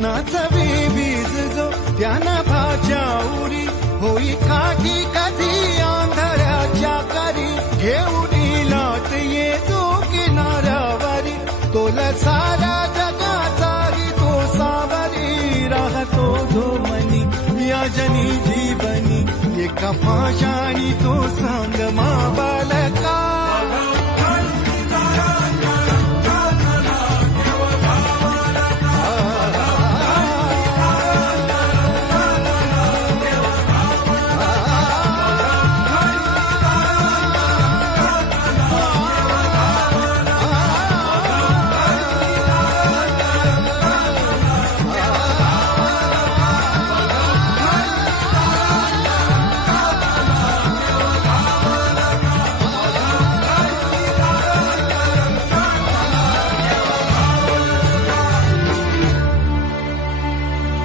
नाचवी बीज जो त्यांना भाच्या उरी होई काठी कधी आंधळ्याच्या करी घेऊन लाट ये जो किनाऱ्यावरी तोला सारा जगाचाही तो सावरी राहतो जो मनी या जनी जीवनी एका पाशाणी तो सांग मा बालका